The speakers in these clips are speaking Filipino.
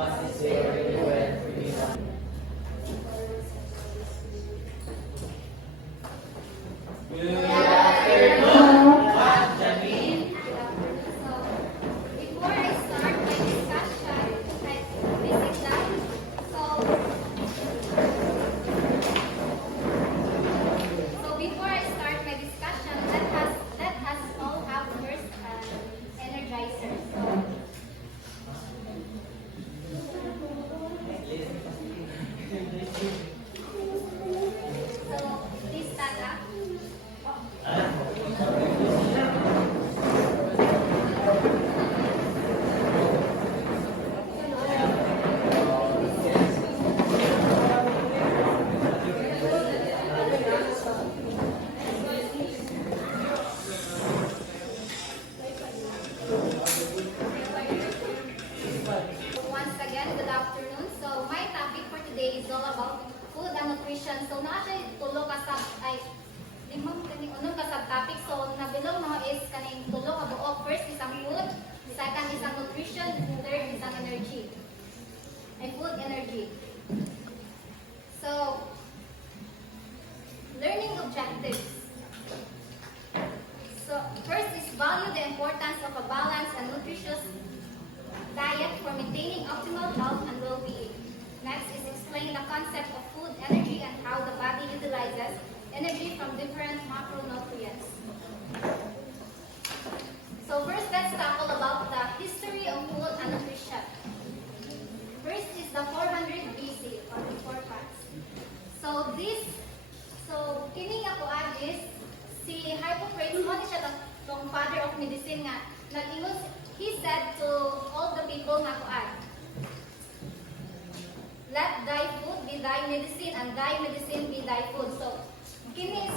Before I start my discussion, like this is that. So before I start my discussion, let us all have first energizer. So please stand up. Once again, good afternoon. So my topic for today is all about food and nutrition. So naatay tulo ka sa ay limang kaning unong ka subtopic. So nabilong no is kaning tulo ka buok. First is ang food, second is ang nutrition, third is ang energy. And food energy. So learning objectives. So first is value the importance of a balanced and nutritious diet for maintaining optimal health and well-being. Next is explain the concept of food energy and how the body utilizes energy from different macronutrients. So first, let's tackle about the history of food and nutrition. First is the 400 BC or before Christ. So kining ako is si Hippocrates mo ni siya tong father of medicine nga nag-ingon. He said to all the people nga kuan, let thy food be thy medicine and thy medicine be thy food. So kini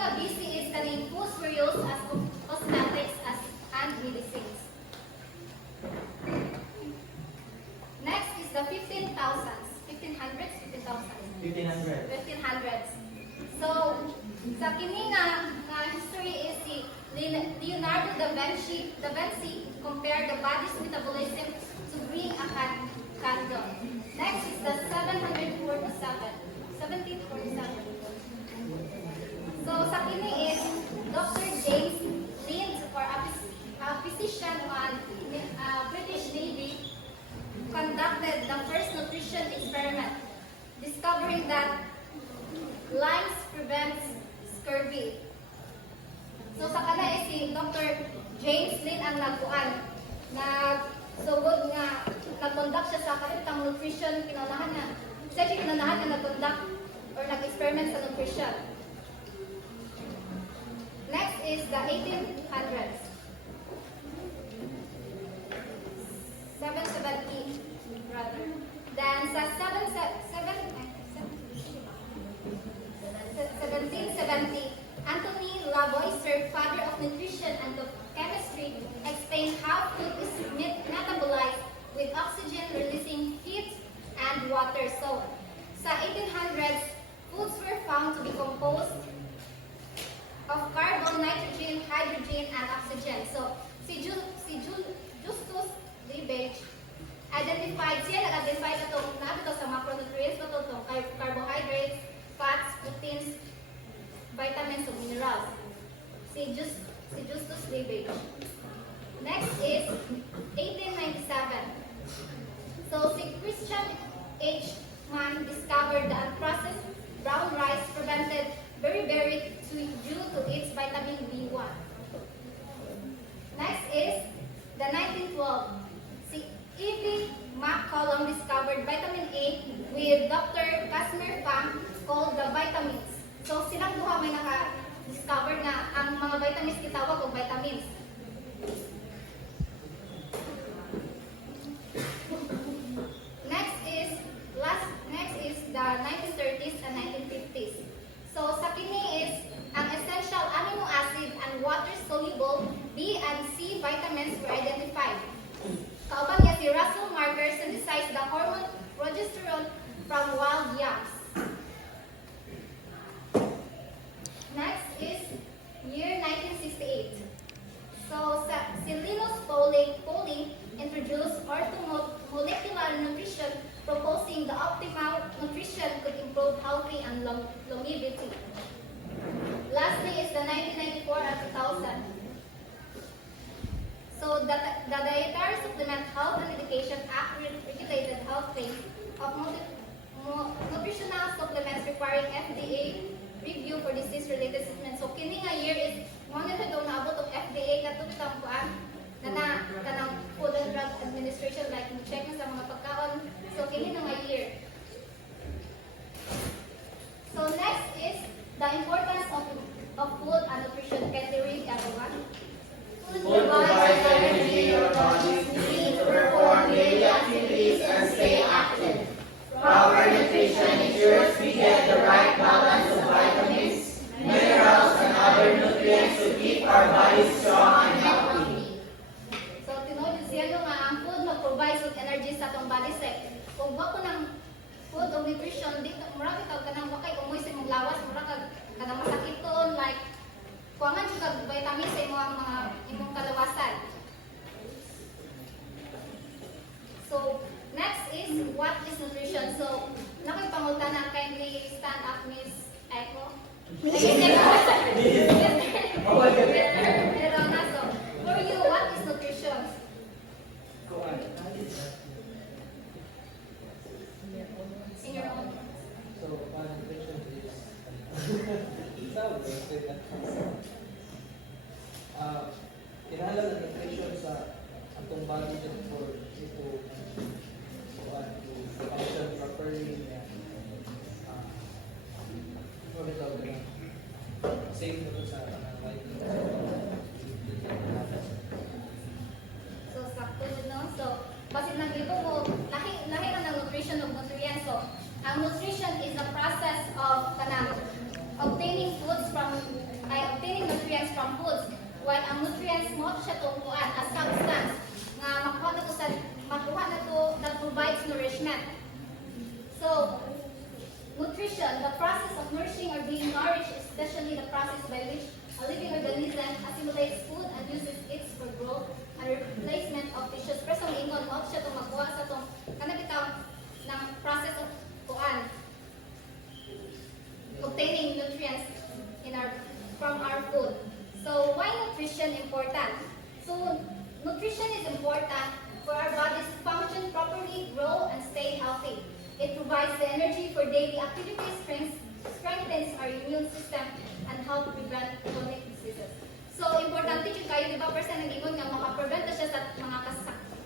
nga BC is kaning foods were used as cosmetics and medicines. Next is the 15,000s. 1500s, 15,000s. So sa kini nga history is si Leonardo da Vinci compared the body's metabolism to bring a candle. Next is the 1747. So sa kini is Dr. James Lind, or a physician on British Navy, conducted the first nutrition experiment, discovering that limes prevents scurvy. So sa kana is si Dr. James Lind ang nagkuan sugod nga nag-conduct siya sa kanitang nutrition pinaunahan na nag-conduct or nag-experiment sa nutrition. Next is the 1800s. 770 rather. Then sa 1770, Anthony Lavoisier, father of nutrition and of chemistry, explained how food is metabolized with oxygen releasing heat and water. So, sa 1800s, foods were found to be composed of carbon, nitrogen, hydrogen, and oxygen. So, si Justus Liebig identified ito sa macronutrients, carbohydrates, fats, proteins, vitamins, and minerals. Si Justus Liebig. Next is 1897. So si Christian H. Mann discovered that unprocessed brown rice prevented beriberi due to its vitamin B1. Next is the 1912. Si E.B. McCollum discovered vitamin A with Dr. Casimir Fang called the vitamins. So silang duha may naka-discover na ang mga vitamins gitawag og vitamins. Next is the 1930s and 1950s. So sa kini is ang essential amino acid and water soluble B and C vitamins were identified. Kauban niya si Russell Marker synthesized the hormone progesterone from wild yams. Next is year 1968. So si Linus Pauling introduced orthomolecular nutrition healthy and longevity. Lastly is the 1994 and 2000. So the Dietary Supplement Health and Education Act regulated health claims of nutritional supplements requiring FDA review for disease-related treatment. So kini nga year is monitor daw naabot og FDA katong kuan na kanang Food and Drug Administration like check na sa mga pagkaon. So kini na nga year. So next is the importance of food and nutrition. Can they read everyone? Food provides the energy your bodies need to perform daily activities and stay active. Proper nutrition ensures we get the right balance of vitamins, minerals, and other nutrients to keep our bodies strong and healthy. So tinuod siya nga ang food mag-provide with energy sa atong body set. Kung wa ko ng food o nutrition, dito mura bitaw kanang wakay umoy sa imong lawas, mura kag kanang masakit toon like kuangan jud kag vitamins sa imong kalawasan. So next is what is nutrition? So nakoy pangutana, kindly stand up, Miss Echo. Pero na so for you, what is nutrition? In your own. So, nutrition is kailangan ng nutrition sa atong body just for it to function properly and safe na sa life. So sakto jud no. So basit nang ito mo lahi ra ng nutrition ug nutrients. So ang nutrition is the process of kanang obtaining nutrients from foods. While ang nutrients mo siya tungkuan as substance nga makuha na to that provides nourishment. So nutrition, the process of nourishing or being nourished, is especially the process by which a living organism assimilates food and uses it for growth and replacement of tissues. Pero sa ingon mo siya itong magkuha sa itong kanabitaw ng process of obtaining nutrients from our food. So why nutrition important? So nutrition is important for our bodies to function properly, grow, and stay healthy. It provides the energy for daily activities, strengthens our immune system, and help prevent chronic diseases. So, importante yun kayo, di ba, person nag-ingon nga makaprevent na siya sa mga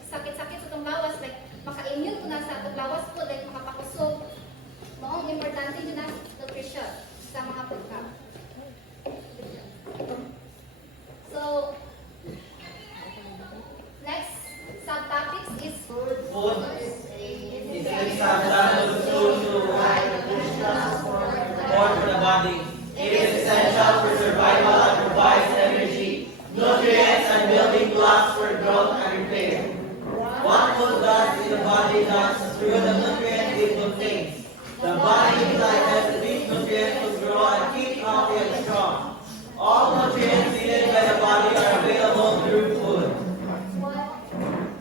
sakit-sakit sa itong lawas, like, maka-immune ko na sa itong lawas po, like, makapakusog. Maong importante yun na nutrition sa mga pagkain. So, next subtopics is Food is the substance of food to provide nutritional support for the body. It is essential for survival and provides energy, nutrients, and building blocks for growth and repair. What food does in the body does through the nutrients it contains. The body utilizes these nutrients to grow and keep healthy and strong. All nutrients needed by the body are available through food.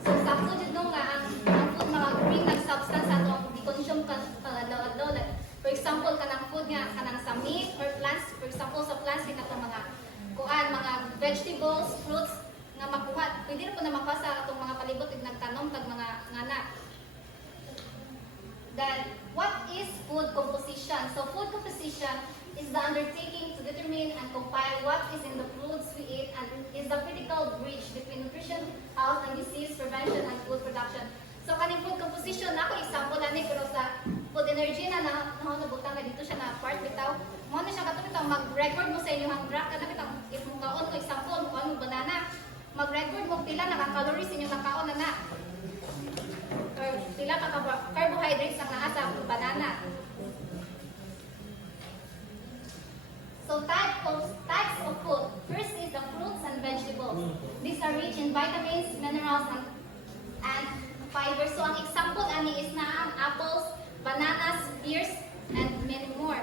So, sakto dito nga, ang food makag-bring ng substance sa itong i-consume ka pangadaw-adaw. Like, for example, kanang food nga, kanang sa meat or plants, for example, sa plants, itong mga vegetables, fruits, nga makuha. Pwede na po na makuha sa itong mga palibot, nagtanom, tag mga ngana. Then, what is food composition? So, food composition is the undertaking to determine and compile what is in the foods we eat and is the critical bridge between nutrition, health, and disease prevention and food production. So, kaning food composition, ako example na ni, pero sa food energy na nabutang na dito siya na part bitaw. Mo na siya katong bitaw, mag-record mo sa inyong graph, kada bitaw, if mo kaon ko example, mo kaon mo banana, mag-record mo pila naka-calories inyong nakaon na na. Or pila ka carbohydrates ang naa sa banana. So types of food. First is the fruits and vegetables. These are rich in vitamins, minerals, and fiber. So ang example ani is na ang apples, bananas, pears, and many more.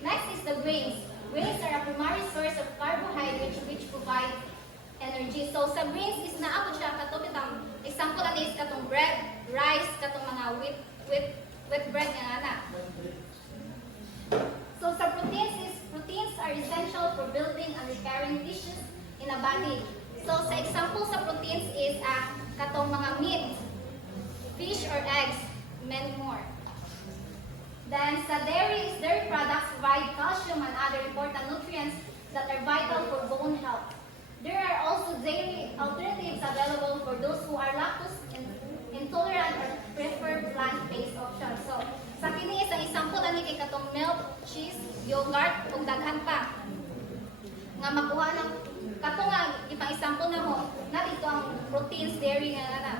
Next is the grains. Grains are a primary source of carbohydrates which provide energy. So sa grains is naabot siya katong bitang example ani is katong bread, rice, katong mga wheat bread nga ana. the body. So sa example sa proteins is katong mga meat, fish or eggs, many more. Then sa dairy products provide calcium and other important nutrients that are vital for bone health. There are also dairy alternatives available for those who are lactose intolerant or prefer plant-based options. So sa kini isang example ani kay katong milk, cheese, yogurt ug daghan pa nga makuha ng katong nga ipang example na mo na dito ang proteins, dairy nga ana.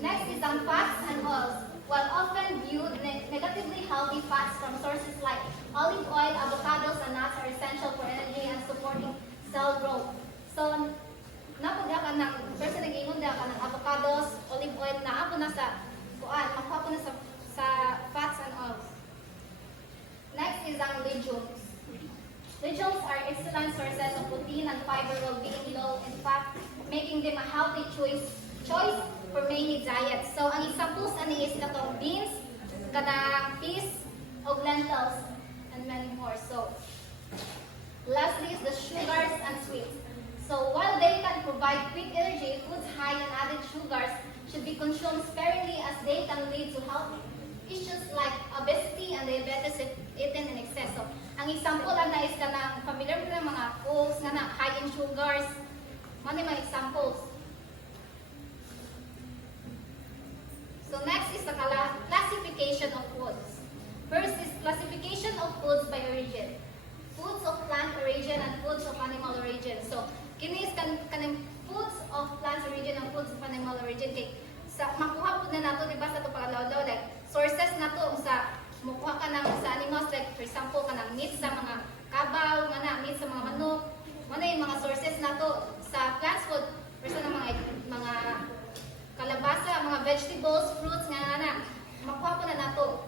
Next is ang fats and oils. While often viewed negatively, healthy fats from sources like olive oil, avocados, and nuts are essential for energy and supporting cell growth. So, napod ka ng person nag-ingon ka ng avocados, olive oil na ako na sa kuan, makuha ko na sa fats and oils. Next is ang legumes. Legumes are excellent sources of protein and fiber while being low in fat, making them a healthy choice for many diets. So, ang examples ani is katong beans, kanang peas, o lentils, and many more. So, lastly is the sugars and sweets. So, while they can provide quick energy, foods high in added sugars should be consumed sparingly as they can lead to health issues like obesity and diabetes if eaten in excess. So, ang example ana is kanang familiar mo na mga cokes nga na high in sugars. Mani mga examples. So next is the classification of foods. First is classification of foods by origin. Foods of plant origin and foods of animal origin. So kini is kanang foods of plant origin and foods of animal origin. Kay sa makuha pud na nato di ba sa to paglaw-law like sources nato sa makuha ka nang sa animals like for example kanang meat sa mga kabaw, mana meat sa mga manok. Mana yung mga sources nato sa plant food versus ng mga kalabasa, mga vegetables, fruits nga na makuha ko na nato.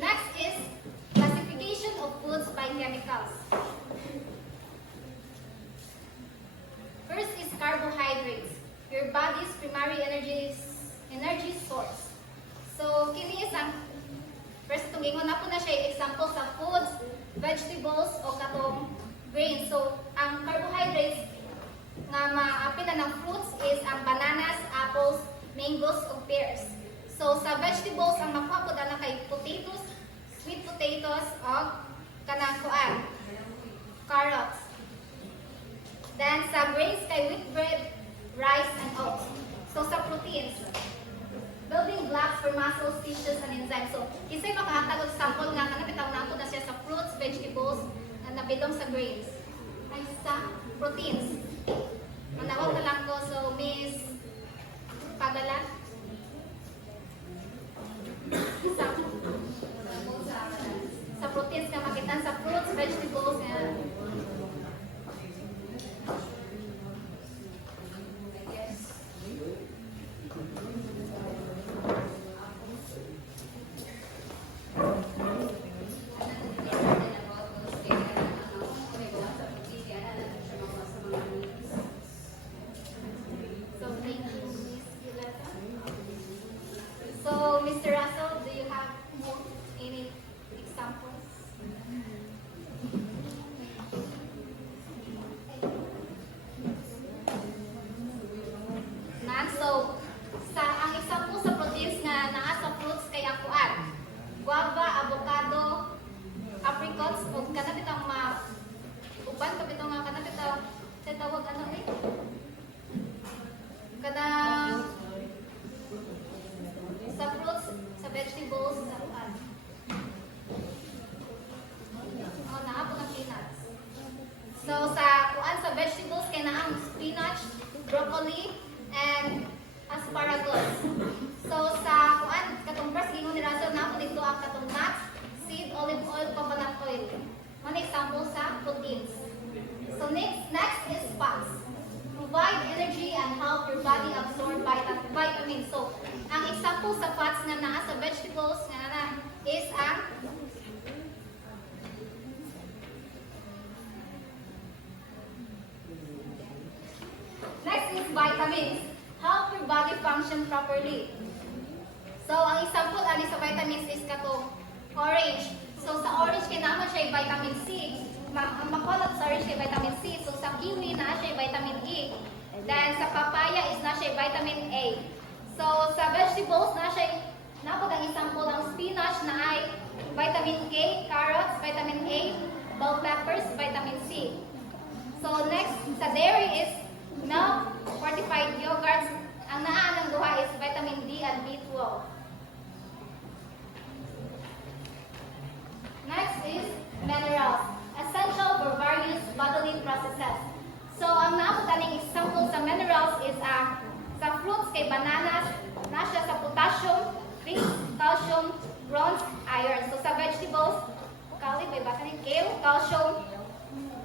Next is classification of foods by chemicals. First is carbohydrates, your body's primary energy source. So kini is ang first itong ingon na po na siya example sa foods, vegetables o katong grains. So ang carbohydrates nga maapil na ng fruits is ang bananas, apples, mangoes, o pears. So, sa vegetables, ang makuha po na kay potatoes, sweet potatoes, o kanang kuan, carrots. Then, sa grains, kay wheat bread, rice, and oats. So, sa proteins, building blocks for muscles, tissues, and enzymes. So, kisay makahatag og sample nga kanapitaw na na siya sa fruits, vegetables, na nabilong sa grains. Ay, sa proteins. Manawag na lang ko, so Miss Padala. Sa proteins ka makitan sa fruits, vegetables, yan. So, Mr. Russell, do you have any examples? So, ang example sa proteins nga naa sa fruits kay akuan. Guava, avocado, apricots, o kanapitang uban, kapitang kanapitang tawag ano eh? Kanang sa fruits, sa vegetables, sa kuan. Oh, naa po ng peanuts. So, sa kuan, sa vegetables, kay naa ang spinach, broccoli, and asparagus. So, sa kuan, katong first, gingon ni Russell, naa po dito ang katong nuts, seed, olive oil, coconut oil. One example sa proteins. So, next is fats. Provide energy and help your body absorb vitamins. So, ang example sa fats nga naa sa vegetables nga na is ang next is vitamins. Help your body function properly. So, ang example ani sa vitamins is katong orange. So, sa orange kailangan siya vitamin C, ang makulot, sorry, siya vitamin C. So sa kiwi na siya vitamin E. Then sa papaya is na siya vitamin A. So sa vegetables na siya, napag ang example ang spinach na ay vitamin K, carrots, vitamin A, bell peppers, vitamin C. So next, sa dairy is milk, fortified yogurts. Ang naa ng duha is vitamin D and B12. Next is minerals, essential for various bodily processes. So ang naaputaning example sa minerals is sa fruits kay bananas, na siya sa potassium, zinc, calcium, bronze, iron. So sa vegetables, kali, may basa ni kale, calcium,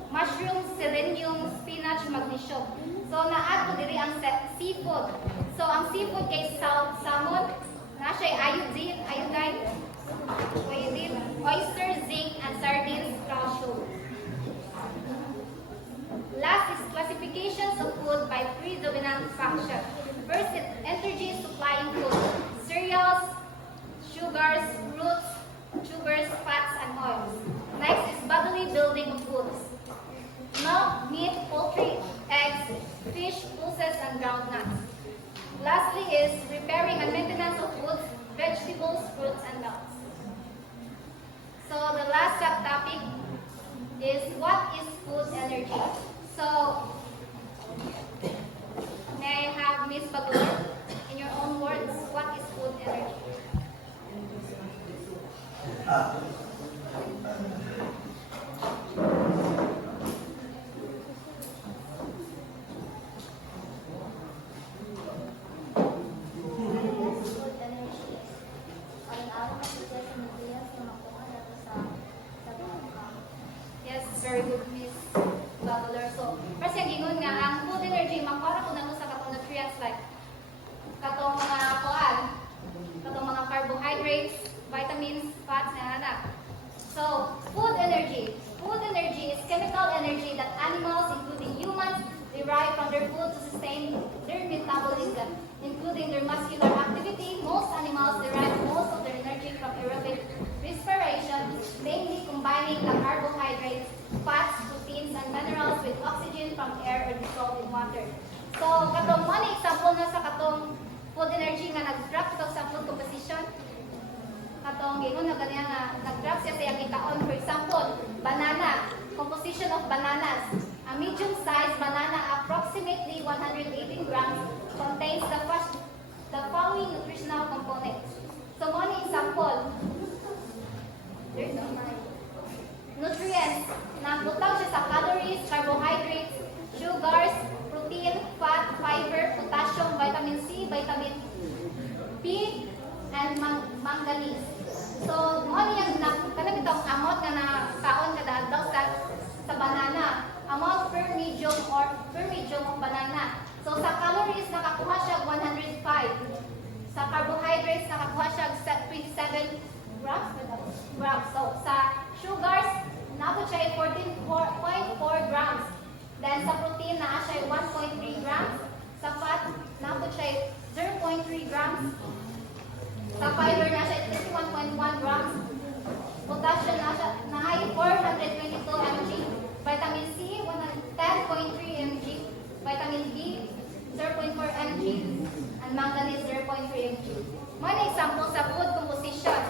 mushroom, selenium, spinach, magnesium. So na-add ko diri ang seafood. So ang seafood kay salmon, na siya iodine, oyster, zinc, and sardines, calcium. Last is classifications of food by predominant function. First is energy supplying food, cereals, sugars, fruits, sugars, fats, and oils. Next is bodily building of foods. Milk, meat, poultry, eggs, fish, pulses, and ground nuts. Lastly is repairing and maintenance of foods, vegetables, fruits, and nuts. So the last subtopic is what is food energy? So may I have Ms. Bagur, in your own words, what is food energy? Food energy is alang-alang kasi sa nutrients na makuha nato sa bangka. Yes, very good, Ms. Bagular. So, kasi ang gingon nga, ang food energy, makuha ko na sa katong nutrients like katong mga kuan, katong mga carbohydrates, vitamins, fats, and anak. So, food energy. Food energy is chemical energy that animals, including humans, derive from their food to sustain their metabolism, including their muscular activity. Most animals derive most of their energy from aerobic respiration, mainly combining the carbohydrates, fats, proteins, and minerals with oxygen from air or dissolved in water. So, katong one example na sa katong food energy nga nag-drop ito sa food composition. Katong gingon na ganyan nga nag-drop siya sa iyang itaon. For example, banana, composition of bananas. A medium-sized banana, approximately 118 grams, contains the following nutritional components. So, one example, there's no mind. Nutrients, nabutang siya sa calories, carbohydrates, sugars, protein, fat, fiber, potassium, vitamin C, vitamin B, and manganese. So, mo niyang kanang itong amount nga nakaon kada adlaw sa banana. Amount per medium of banana. So, sa calories nakakuha siya 105. Sa carbohydrates nakakuha siya 27 grams. So, sa sugars, nato siya 14.4 grams. Then sa protein, naa siya 1.3 grams. Sa fat, nato siya 0.3 grams. Sa fiber, na siya 31.1 grams. Potassium, na siya 422 mg. Vitamin C, 10.3 mg. Vitamin B, 0.4 mg. And manganese, 0.3 mg. One example sa food composition.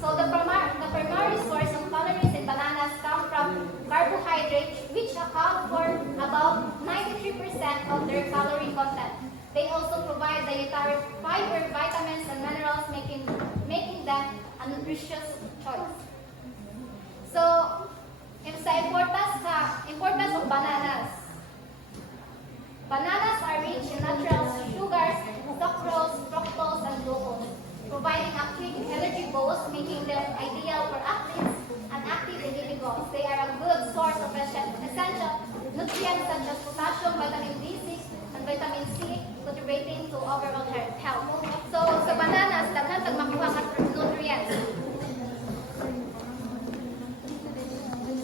So the primary source of calories in bananas come from carbohydrates, which account for about 93% of their calorie content. They also provide dietary fiber, vitamins, and minerals, making them a nutritious choice. So, sa importance of bananas. Bananas are rich in natural sugars, sucrose, fructose, and glucose, providing a quick energy boost, making them ideal for athletes and active individuals. They are a good source of essential nutrients such as potassium, vitamin B6, and vitamin C, contributing to overall health. So, sa bananas, daghan tag makuha nga nutrients.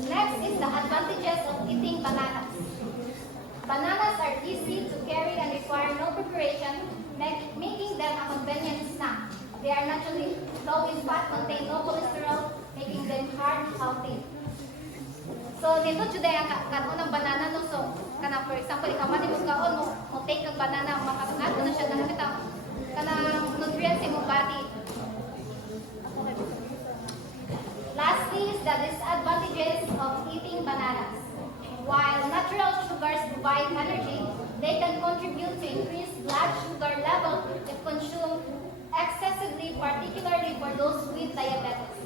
Next is the advantages of eating bananas. Bananas are easy to carry and require no preparation, making them a convenient snack. They are naturally low in fat, contain no cholesterol, making them hard healthy. So dito jud ay ang kanon ng banana no, so kana for example ikaw man mo kaon mo take kag banana makakaano na siya gamit ang kanang nutrients sa imong body. Lastly is the disadvantages of eating bananas. While natural sugars provide energy, they can contribute to increased blood sugar level if consumed excessively, particularly for those with diabetes.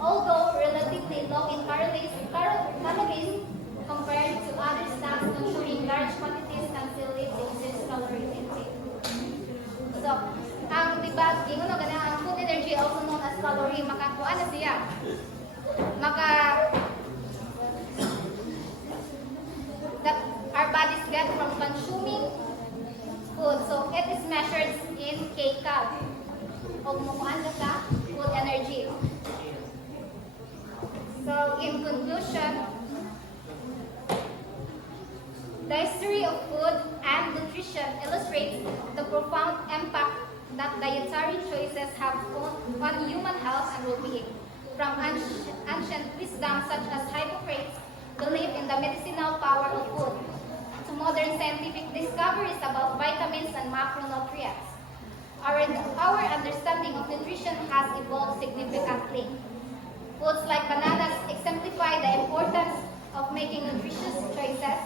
Although relatively low in calories compared to other snacks consuming large quantities can still lead to increased calorie intake. So, ang diba, gingon na ganang ang food energy also known as calorie, makakuha na siya. That our bodies get from consuming food. So, it is measured in kcal. O kumukuhaan ka sa food energy. So, in conclusion, the history of food and nutrition illustrates the profound impact that dietary choices have on human health and well-being. From ancient wisdom such as Hippocrates' belief in the medicinal power of food, to modern scientific discoveries about vitamins and macronutrients, our understanding of nutrition has evolved significantly. Foods like bananas exemplify the importance of making nutritious choices,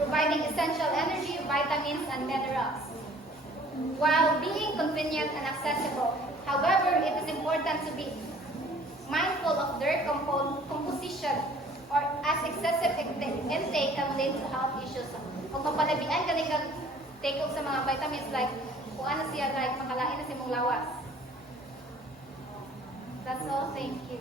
providing essential energy, vitamins, and minerals, while being convenient and accessible. However, it is important to be mindful of their composition, or as excessive intake can lead to health issues. Kung mapalabian ka kang take sa mga vitamins like kung ano siya like makalain na sa mong lawas. That's all. Thank you.